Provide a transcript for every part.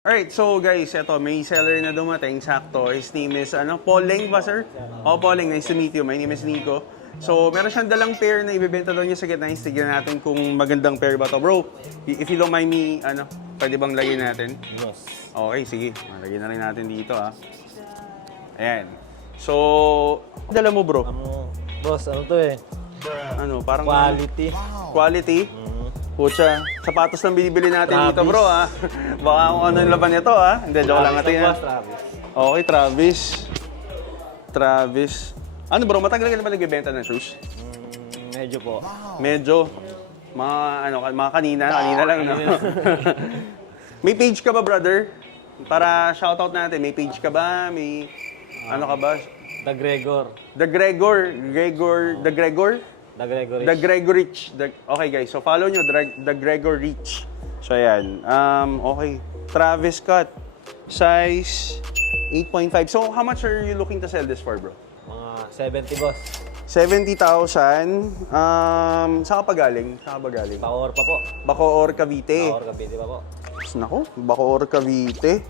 Alright, so guys, eto, may seller na dumating, sakto. His name is, Paul Leng ba, sir? Oh, Paul Leng, nice to meet you. My name is Nico. So, meron siyang dalang pair na ibibenta daw niya sa Get Nice. Tignan natin kung magandang pair ba to. Bro, if you don't mind me, pwede bang lagyan natin? Yes. Okay, sige. Lagyan na rin natin dito, Ayan. So, dala mo, bro? Boss, ano to eh? Parang... Quality. Quality? Pucha, sapatos lang binibili natin Travis. dito, bro, Baka kung ano yung laban nito, Hindi, joke lang natin, Travis. Okay, Travis. Ano, bro, matagal ka na ba nagbibenta ng shoes? Medyo po. Medyo. Mga kanina lang, no? May page ka ba, brother? Para shoutout natin, may page ka ba? May, ka ba? The Gregor. The Gregorich. Okay, guys. So, follow nyo. The Gregorich. So, ayan. Okay. Travis Scott. Size 8.5. So, how much are you looking to sell this for, bro? Mga 70, boss. 70,000. Saan ka pa galing? Bacoor pa po. Bacoor, Cavite. Bacoor, Cavite pa po. Naku, Bacoor, Cavite.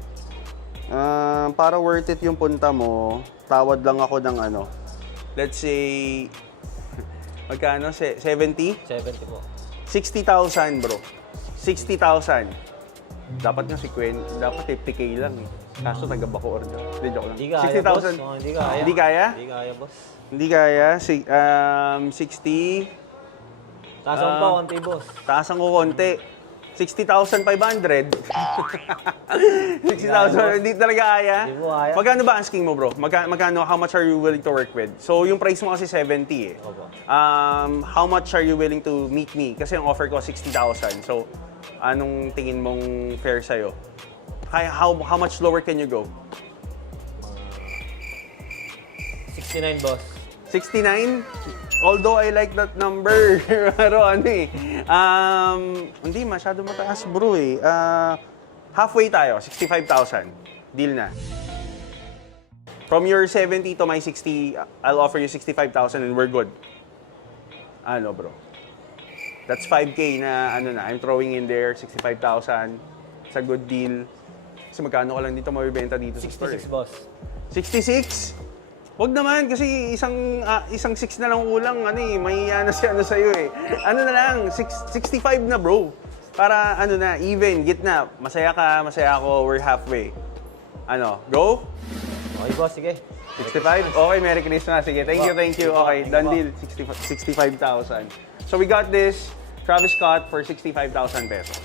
Para worth it yung punta mo, tawad lang ako ng let's say, magkano? 70? 70 po. 60,000, bro. 60,000. Dapat nga 50, dapat 50K lang eh. Kaso taga Bacoor na. Hindi, joke lang. Hindi kaya, 60,000. boss. Oh, hindi kaya. Hindi kaya? Hindi kaya, boss. Hindi kaya. 60. Taas pa, konti, boss. Taasan ko konti. 60,500. 60,000, hindi talaga kaya. Hindi mo kaya. Magkano ba asking mo, bro? Magkano, how much are you willing to work with? So, yung price mo kasi 70 eh. Opo. How much are you willing to meet me? Kasi yung offer ko 60,000. So, anong tingin mong fair sa'yo? How much lower can you go? 69, boss. 69? Although I like that number, pero hindi masyado mataas, bro eh. Halfway tayo, 65,000. Deal na. From your 70 to my 60, I'll offer you 65,000 and we're good. Bro? That's 5K na, I'm throwing in there, 65,000. It's a good deal. Kasi magkano ka lang dito mabibenta dito sa store 66, boss. 66? Wag naman kasi isang 6 na lang kulang may sa'yo eh. Na lang, 65 na, bro. Para even, gitna. Masaya ka, masaya ako, we're halfway. Go? Okay, boss, sige. 65? Okay, Merry Christmas. Sige, thank you. Okay, done deal. 65,000. So we got this Travis Scott for 65,000 pesos.